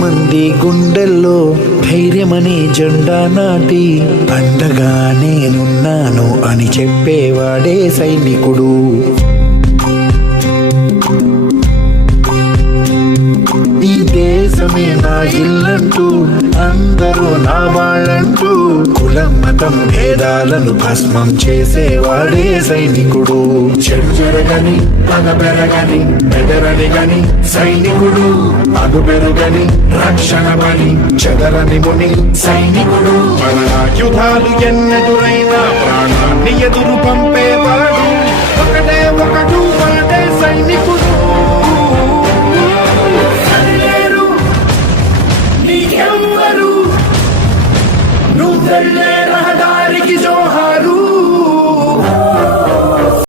మంది గుండెల్లో ధైర్యమనే జెండా నాటి అండగా నేనున్నాను అని చెప్పేవాడే సైనికుడు. ఈ దేశమే నా ఇల్లంటూ అందరూ నా వాళ్ళంటూ కులం మతం భేదాలను భస్మం చేసేవాడే సైనికుడు. చెడు జరగని పగ పెరగని బెదరని గని సైనికుడు, అగు పెరుగని రక్షణ బలి చెదరని ముని సైనికుడు. మన ఆయుధాలు ఎన్నెదురైనా ప్రాణాన్ని ఎదురు పంపేవాడు